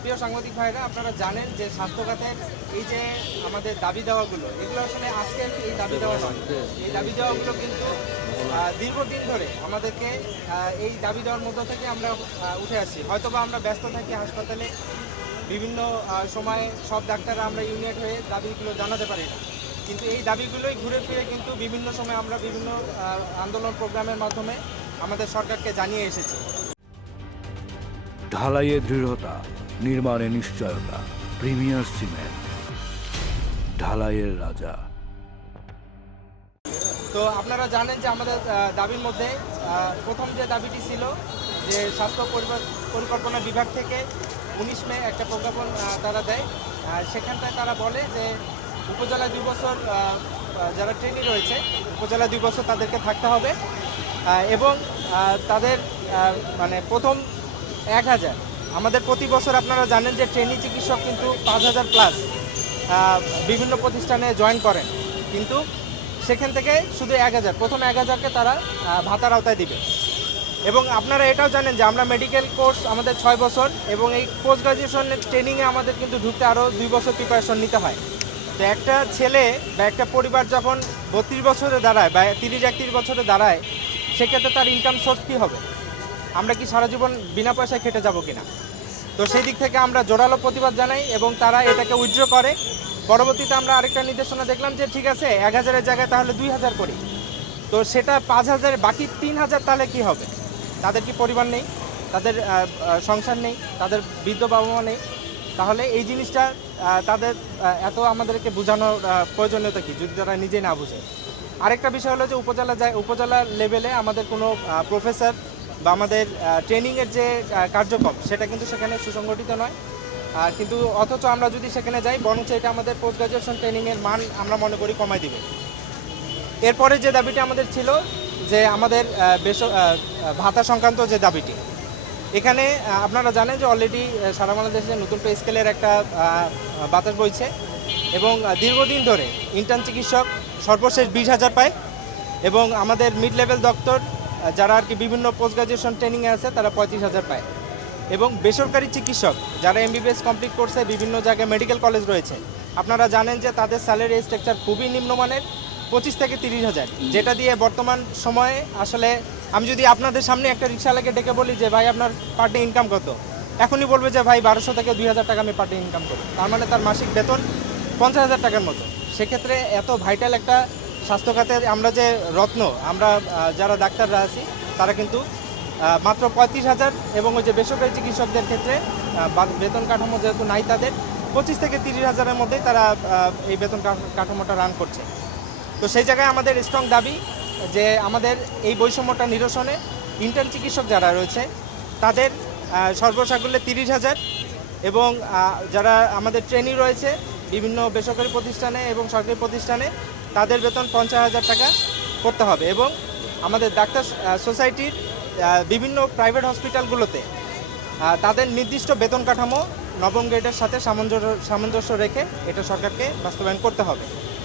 প্রিয় সাংবাদিক ভাইরা, আপনারা জানেন যে স্বাস্থ্য খাতের এই যে আমাদের দাবি দেওয়াগুলো, এগুলো আসলে আজকের এই দাবি দেওয়া নয়। এই দাবি দেওয়াগুলো কিন্তু দীর্ঘদিন ধরে আমাদেরকে এই দাবি দেওয়ার মধ্য থেকে আমরা উঠে আসছি। হয়তোবা আমরা ব্যস্ত থাকি হাসপাতালে, বিভিন্ন সময় সব ডাক্তাররা আমরা ইউনিট হয়ে দাবিগুলো জানাতে পারি না, কিন্তু এই দাবিগুলোই ঘুরে ফিরে কিন্তু বিভিন্ন সময় আমরা বিভিন্ন আন্দোলন প্রোগ্রামের মাধ্যমে আমাদের সরকারকে জানিয়ে এসেছি। ঢালাইয়ে দৃঢ়তা, নির্মাণে নিশ্চয়তা, প্রিমিয়ার সিমেন্ট, ঢালাইয়ের রাজা। তো আপনারা জানেন যে আমাদের দাবির মধ্যে প্রথম যে দাবিটি ছিল যে স্বাস্থ্য পরিকল্পনা বিভাগ থেকে 19 মে একটা প্রজ্ঞাপন তারা দেয়। সেখানটায় তারা বলে যে উপজেলায় 2 বছর যারা ট্রেনি রয়েছে, উপজেলায় 2 বছর তাদেরকে থাকতে হবে এবং তাদের মানে প্রথম 1000, আমাদের প্রতি বছর আপনারা জানেন যে ট্রেনি চিকিৎসক কিন্তু 5000 প্লাস বিভিন্ন প্রতিষ্ঠানে জয়েন করেন, কিন্তু সেখান থেকে শুধু 1000, প্রথম 1000কে তারা ভাতার আওতায় দিবে। এবং আপনারা এটাও জানেন যে আমরা মেডিকেল কোর্স আমাদের 6 বছর এবং এই পোস্ট গ্রাজুয়েশনের ট্রেনিংয়ে আমাদের কিন্তু ঢুকতে আরও 2 বছর প্রিপারেশন নিতে হয়। তো একটা ছেলে বা একটা পরিবার যখন 32 বছরে দাঁড়ায় বা 30-31 বছরে দাঁড়ায়, সেক্ষেত্রে তার ইনকাম সোর্স কী হবে? আমরা কি সারা জীবন বিনা পয়সায় খেটে যাব কিনা? তো সেই দিক থেকে আমরা জোরালো প্রতিবাদ জানাই এবং তারা এটাকে উইথড্র করে। পরবর্তীতে আমরা আরেকটা নির্দেশনা দেখলাম যে ঠিক আছে 1000-এর জায়গায় তাহলে 2000 করি। তো সেটা 5000, বাকি 3000 তাহলে কি হবে? তাদের কি পরিবার নেই? তাদের সংসার নেই? তাদের বৃদ্ধ বাবা মা নেই? তাহলে এই জিনিসটা তাদের এত আমাদেরকে বোঝানোর প্রয়োজনীয়তা কি যদি তারা নিজেই না বুঝে? আরেকটা বিষয় হলো যে উপজেলা লেভেলে আমাদের কোনো প্রফেসর বা আমাদের ট্রেনিংয়ের যে কার্যক্রম সেটা কিন্তু সেখানে সুসংগঠিত নয়। কিন্তু অথচ আমরা যদি সেখানে যাই, বরঞ্চ এটা আমাদের পোস্ট গ্রাজুয়েশন ট্রেনিংয়ের মান আমরা মনে করি কমায় দিবে। এরপরে যে দাবিটি আমাদের ছিল যে আমাদের ভাতা সংক্রান্ত যে দাবিটি, এখানে আপনারা জানেন যে অলরেডি সারা বাংলাদেশে নতুন পে স্কেলের একটা বাতাস বইছে এবং দীর্ঘদিন ধরে ইন্টার্ন চিকিৎসক সর্বশেষ 20,000 পায় এবং আমাদের মিড লেভেল ডক্টর যারা আর কি বিভিন্ন পোস্ট গ্রাজুয়েশন ট্রেনিংয়ে আছে তারা 35,000 পায় এবং বেসরকারি চিকিৎসক যারা MBBS কমপ্লিট করছে, বিভিন্ন জায়গায় মেডিকেল কলেজ রয়েছে, আপনারা জানেন যে তাদের স্যালারি স্ট্রাকচার খুবই নিম্নমানের, 25 থেকে 30,000, যেটা দিয়ে বর্তমান সময়ে আসলে আমি যদি আপনাদের সামনে একটা রিক্সাওয়ালাকে ডেকে বলি যে ভাই আপনার পার ডে ইনকাম কত, এখনই বলবে যে ভাই 1200 থেকে 2000 টাকা আমি পার ডে ইনকাম করি, তার মানে তার মাসিক বেতন 50,000 টাকার মতো। সেক্ষেত্রে এত ভাইটাল একটা স্বাস্থ্য খাতের আমরা যে রত্ন, আমরা যারা ডাক্তাররা আছি তারা কিন্তু মাত্র 35,000 এবং ওই যে বেসরকারি চিকিৎসকদের ক্ষেত্রে বেতন কাঠামো যেহেতু নাই, তাদের 25 থেকে 30,000-এর মধ্যেই তারা এই বেতন কাঠামোটা রান করছে। তো সেই জায়গায় আমাদের স্ট্রং দাবি যে আমাদের এই বৈষম্যটা নিরসনে ইন্টার্ন চিকিৎসক যারা রয়েছে তাদের সর্বসাকুল্যে 30,000 এবং যারা আমাদের ট্রেনি রয়েছে বিভিন্ন বেসরকারি প্রতিষ্ঠানে এবং সরকারি প্রতিষ্ঠানে তাদের বেতন 50,000 টাকা করতে হবে এবং আমাদের ডাক্তার সোসাইটির বিভিন্ন প্রাইভেট হসপিটালগুলোতে তাদের নির্দিষ্ট বেতন কাঠামো নবম গ্রেডের সাথে সামঞ্জস্য রেখে এটা সরকারকে বাস্তবায়ন করতে হবে।